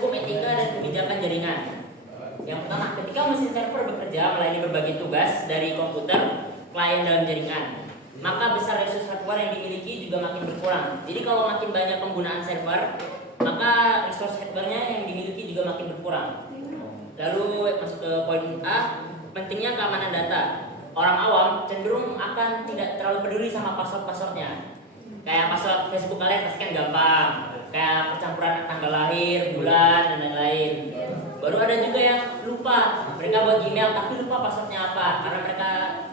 hukum etika dan kebijakan jaringan. Yang pertama, ketika mesin server bekerja melayani berbagai tugas dari komputer klien dalam jaringan, maka besar resource hardware yang dimiliki juga makin berkurang. Jadi kalau makin banyak penggunaan server, maka resource hardware-nya yang dimiliki juga makin berkurang. Lalu masuk ke poin A, pentingnya keamanan data. Orang awam cenderung akan tidak terlalu peduli sama password-passwordnya. Kayak password Facebook kalian pasti kan gampang, kayak percampuran tanggal lahir, bulan, dan lain-lain. Baru ada juga yang lupa, mereka buat Gmail tapi lupa passwordnya apa, karena mereka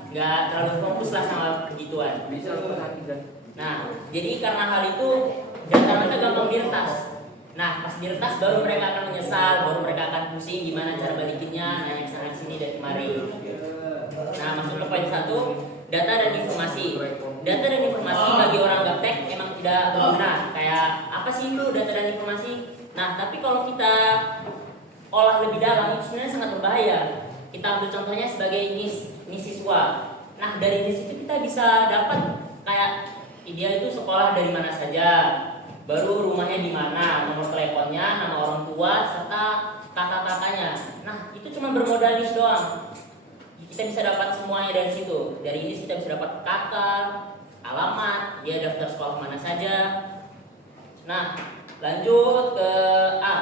nggak terlalu fokus lah sama begituan. Nah, jadi karena hal itu data mereka gampang diretas. Nah, pas diretas baru mereka akan menyesal, baru mereka akan pusing gimana cara balikinnya, nanya sana sini dan kemari. Nah, masuk ke poin 1, data dan informasi. Data dan informasi bagi orang gaptek emang tidak berguna. Kayak apa sih itu data dan informasi? Nah, tapi kalau kita olah lebih dalam itu sebenarnya sangat berbahaya. Kita ambil contohnya sebagai nis siswa. Nah, dari nis itu kita bisa dapat kayak dia itu sekolah dari mana saja, baru rumahnya di mana, nomor teleponnya, nama orang tua, serta kakak-kakaknya. Nah, itu cuma bermodal nis doang. Kita bisa dapat semuanya dari situ. Dari ini kita bisa dapat kakak, alamat, dia daftar sekolah mana saja. Nah, lanjut ke A,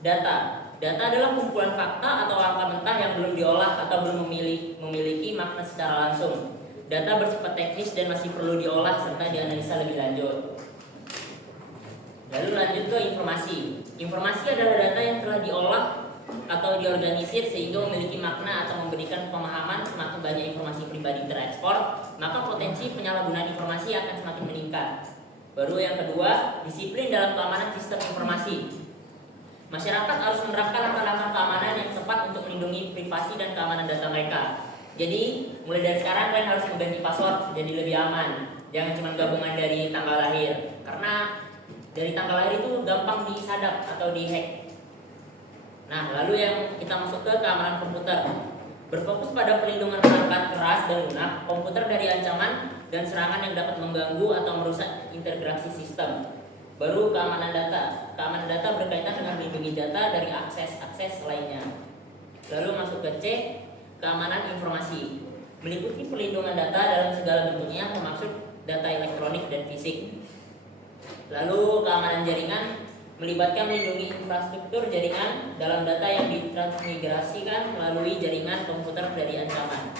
data. Data adalah kumpulan fakta atau angka mentah yang belum diolah atau belum memiliki makna secara langsung. Data bersifat teknis dan masih perlu diolah serta dianalisa lebih lanjut. Lalu lanjut ke informasi. Informasi adalah data yang telah diolah atau diorganisir sehingga memiliki makna atau memberikan pemahaman. Semakin banyak informasi pribadi terekspor, maka potensi penyalahgunaan informasi akan semakin meningkat. Baru yang kedua, disiplin dalam keamanan sistem informasi. Masyarakat harus menerapkan langkah-langkah keamanan yang tepat untuk melindungi privasi dan keamanan data mereka. Jadi, mulai dari sekarang kalian harus mengganti password jadi lebih aman. Jangan cuma gabungan dari tanggal lahir, karena dari tanggal lahir itu gampang disadap atau dihack. Nah, lalu yang kita masuk ke keamanan komputer. Berfokus pada perlindungan perangkat keras dan lunak, komputer dari ancaman dan serangan yang dapat mengganggu atau merusak integrasi sistem. Baru keamanan data. Keamanan data berkaitan dengan melindungi data dari akses-akses lainnya. Lalu masuk ke C, keamanan informasi. Meliputi perlindungan data dalam segala bentuknya, termasuk data elektronik dan fisik. Lalu keamanan jaringan melibatkan melindungi infrastruktur jaringan dalam data yang ditransmigrasikan melalui jaringan komputer dari ancaman.